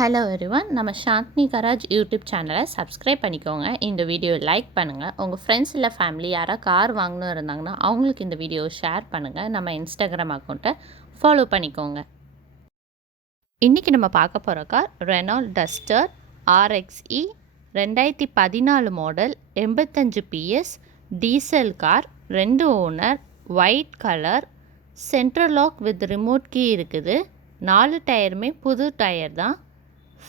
Hello everyone, நம்ம சாந்த்னி garage YouTube சேனலை subscribe பண்ணிக்கோங்க. இந்த வீடியோ லைக் பண்ணுங்கள். உங்கள் ஃப்ரெண்ட்ஸ் இல்லை ஃபேமிலி யாராவது கார் வாங்கணும் இருந்தாங்கன்னா அவங்களுக்கு இந்த வீடியோவை ஷேர் பண்ணுங்கள். நம்ம இன்ஸ்டாகிராம் அக்கௌண்ட்டை ஃபாலோ பண்ணிக்கோங்க. இன்றைக்கி நம்ம பார்க்க போகிற car Renault Duster RXE 2014 model, 85 PS, diesel car, 2 owner, white colour, central lock with remote key இருக்குது. 4 டயருமே புது டயர் தான்.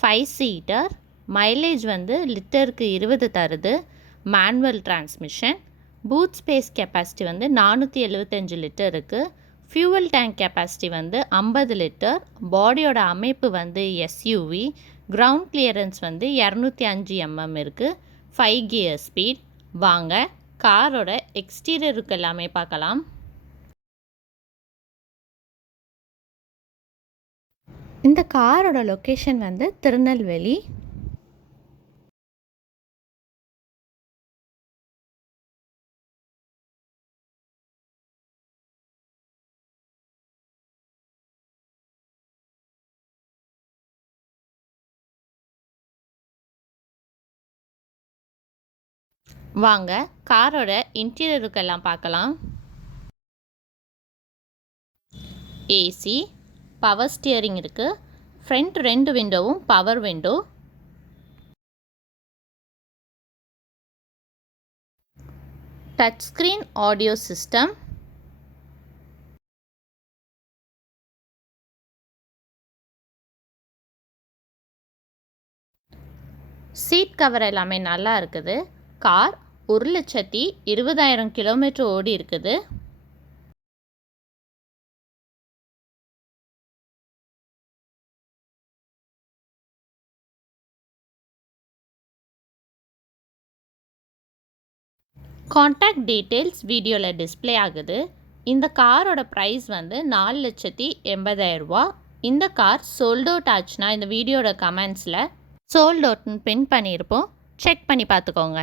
5 சீட்டர், மைலேஜ் வந்து லிட்டருக்கு 20 தருது. Manual transmission. Boot space capacity வந்து 475 லிட்டர் இருக்குது. ஃபியூவல் டேங்க் கெப்பாசிட்டி வந்து 50 லிட்டர். பாடியோட அமைப்பு வந்து SUV. கிரவுண்ட் கிளியரன்ஸ் வந்து 205 mm இருக்குது. 5 கியர் ஸ்பீட். வாங்க காரோட எக்ஸ்டீரியருக்கு எல்லாமே பார்க்கலாம். இந்த காரோட லொக்கேஷன் வந்து திருநெல்வேலி. வாங்க காரோட இன்டீரியருக்கெல்லாம் பார்க்கலாம். ஏசி, பவர் ஸ்டியரிங் இருக்குது. ஃப்ரண்ட் 2 விண்டோவும் power window. Touch screen audio system. Seat cover எல்லாமே நல்லா இருக்குது. கார் 1,20,000 கிலோமீட்டர் ஓடி இருக்குது. கான்டாக்ட் டீட்டெயில்ஸ் வீடியோவில் டிஸ்பிளே ஆகுது. இந்த காரோட ப்ரைஸ் வந்து 4,80,000 ரூபா. இந்த கார் சோல்ட் அவுட் ஆச்சுன்னா இந்த வீடியோட கமெண்ட்ஸில் சோல்ட் அவுட்னு பின் பண்ணியிருப்போம். செக் பண்ணி பார்த்துக்கோங்க.